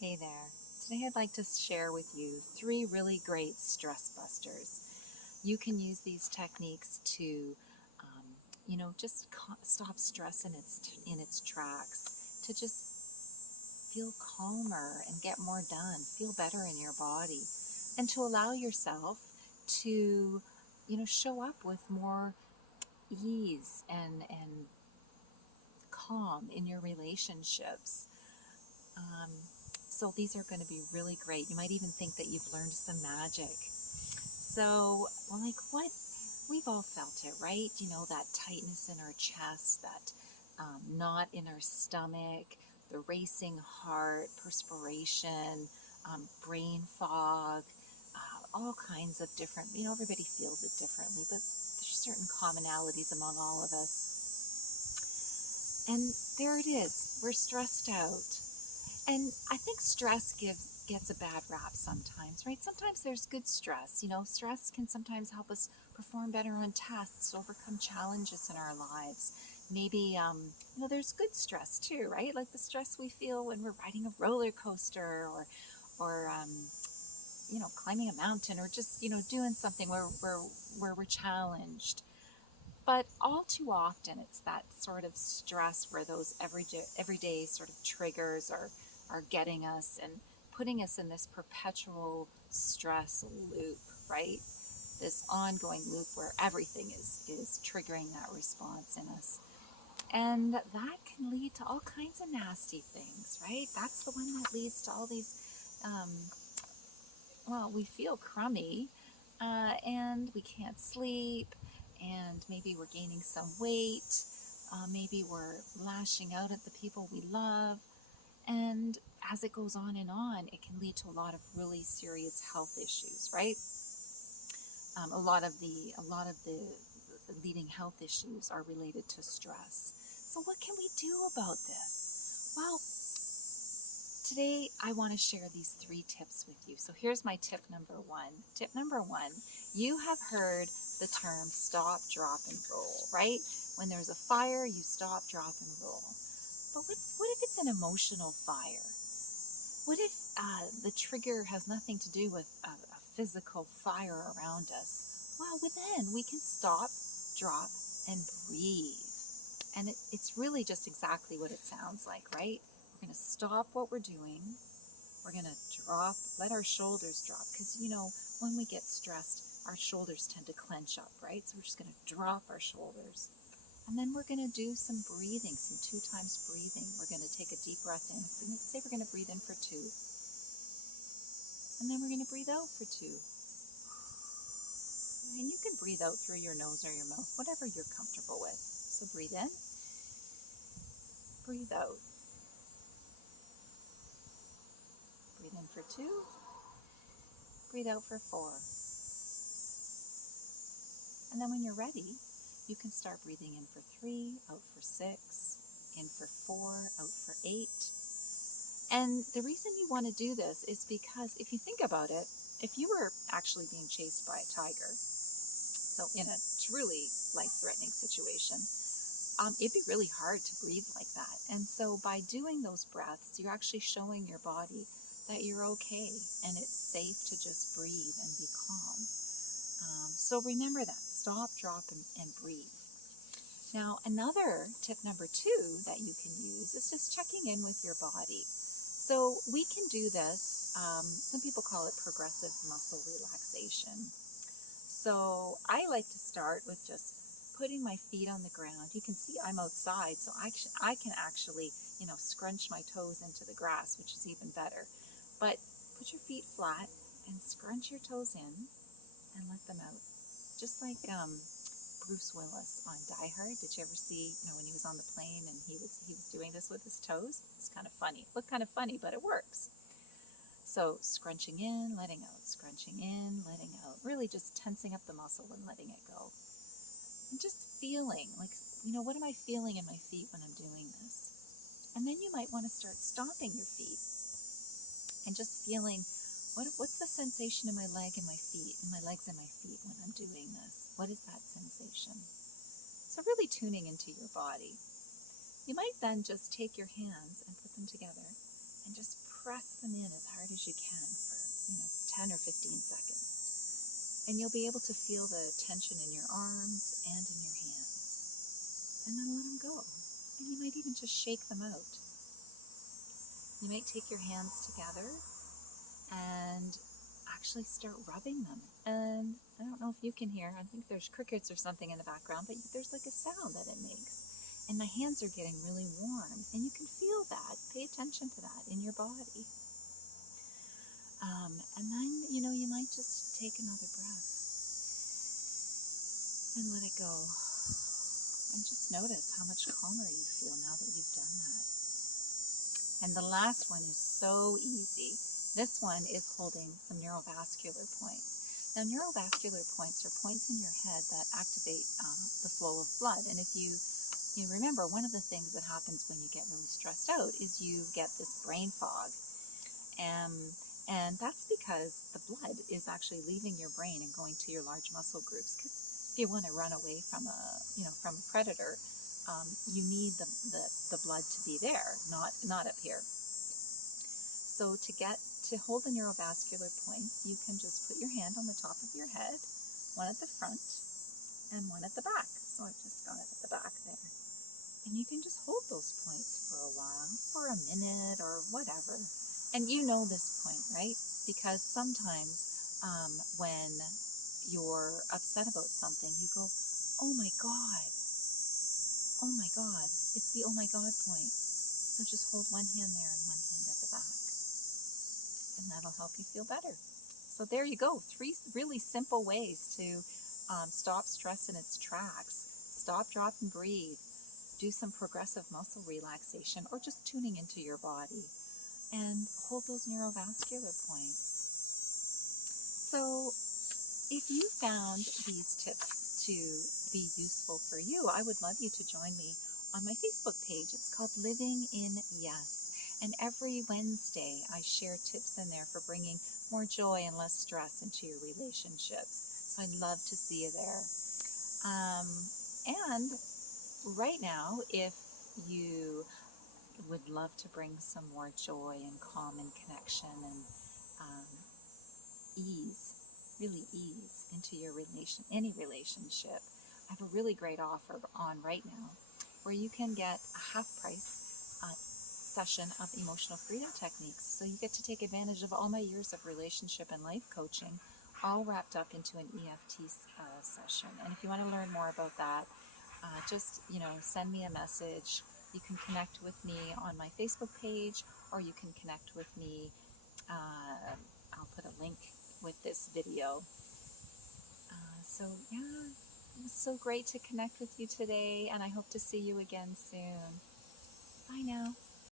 Hey there. Today I'd like to share with you 3 really great stress busters. You can use these techniques to, just stop stress in its tracks, to just feel calmer and get more done, feel better in your body, and to allow yourself to, show up with more ease and calm in your relationships. Um, so these are going to be really great. You might even think that you've learned some magic. So, well, like what? We've all felt it, right? That tightness in our chest, that knot in our stomach, the racing heart, perspiration, brain fog, all kinds of different, everybody feels it differently, but there's certain commonalities among all of us. And there it is. We're stressed out. And I think stress gets a bad rap sometimes, right? Sometimes there's good stress. Stress can sometimes help us perform better on tests, overcome challenges in our lives. Maybe, there's good stress too, right? Like the stress we feel when we're riding a roller coaster or climbing a mountain or just, doing something where we're challenged. But all too often, it's that sort of stress where those everyday sort of triggers are getting us and putting us in this perpetual stress loop, right? This ongoing loop where everything is triggering that response in us. And that can lead to all kinds of nasty things, right? That's the one that leads to all these, um, well, we feel crummy and we can't sleep, and maybe we're gaining some weight, maybe we're lashing out at the people we love, and as it goes on, it can lead to a lot of really serious health issues, right? A lot of the leading health issues are related to stress. So what can we do about this? Well, today I want to share these 3 tips with you. So here's my tip number 1. Tip number 1, you have heard the term stop, drop, and roll, right? When there's a fire, you stop, drop, and roll. But what if it's an emotional fire? What if the trigger has nothing to do with a physical fire around us? Well, then we can stop, drop, and breathe. And it's really just exactly what it sounds like, right? We're going to stop what we're doing. We're going to drop, let our shoulders drop. Because, when we get stressed, our shoulders tend to clench up, right? So we're just going to drop our shoulders. And then we're going to do some breathing, some 2 times breathing. We're going to take a deep breath in. Say we're going to breathe in for 2. And then we're going to breathe out for 2. And you can breathe out through your nose or your mouth, whatever you're comfortable with. So breathe in, breathe out. Breathe in for 2, breathe out for 4. And then when you're ready, you can start breathing in for 3, out for 6, in for 4, out for 8. And the reason you want to do this is because if you think about it, if you were actually being chased by a tiger, so in a truly life-threatening situation, it'd be really hard to breathe like that. And so by doing those breaths, you're actually showing your body that you're okay and it's safe to just breathe and be calm. So remember that. Stop, drop, and breathe. Now, another tip number 2 that you can use is just checking in with your body. So we can do this. Some people call it progressive muscle relaxation. So I like to start with just putting my feet on the ground. You can see I'm outside, so I can actually, scrunch my toes into the grass, which is even better. But put your feet flat and scrunch your toes in and let them out. Just like Bruce Willis on Die Hard. Did you ever see, when he was on the plane and he was doing this with his toes? It's kind of funny. Looked kind of funny, but it works. So scrunching in, letting out, scrunching in, letting out. Really just tensing up the muscle and letting it go. And just feeling like, what am I feeling in my feet when I'm doing this? And then you might want to start stomping your feet and just feeling, what's the sensation in my leg and my feet, in my legs and my feet when I'm doing this? What is that sensation? So really tuning into your body. You might then just take your hands and put them together and just press them in as hard as you can for, 10 or 15 seconds. And you'll be able to feel the tension in your arms and in your hands. And then let them go. And you might even just shake them out. You might take your hands together and actually start rubbing them. And I don't know if you can hear, I think there's crickets or something in the background, but there's like a sound that it makes. And my hands are getting really warm, and you can feel that. Pay attention to that in your body. And then, you might just take another breath and let it go. And just notice how much calmer you feel now that you've done that. And the last one is so easy. This one is holding some neurovascular points. Now, neurovascular points are points in your head that activate the flow of blood. And if you remember, one of the things that happens when you get really stressed out is you get this brain fog. And that's because the blood is actually leaving your brain and going to your large muscle groups. Because if you want to run away from a predator, you need the blood to be there, not up here. So to hold the neurovascular points, you can just put your hand on the top of your head, one at the front and one at the back. So I've just got it at the back there. And you can just hold those points for a while, for a minute or whatever. And you know this point, right? Because sometimes when you're upset about something, you go, oh my God, it's the oh my God points. So just hold one hand there and one hand at the back. And that'll help you feel better. So there you go, 3 really simple ways to stop stress in its tracks. Stop, drop, and breathe. Do some progressive muscle relaxation or just tuning into your body. And hold those neurovascular points. So if you found these tips to be useful for you, I would love you to join me on my Facebook page. It's called Living in Yes. And every Wednesday, I share tips in there for bringing more joy and less stress into your relationships. So I'd love to see you there. And right now, if you would love to bring some more joy and calm and connection and ease into your any relationship, I have a really great offer on right now where you can get a half price session of emotional freedom techniques. So you get to take advantage of all my years of relationship and life coaching, all wrapped up into an EFT session. And if you want to learn more about that, just send me a message. You can connect with me on my Facebook page, or you can connect with me. I'll put a link with this video. So yeah, it was so great to connect with you today, and I hope to see you again soon. Bye now.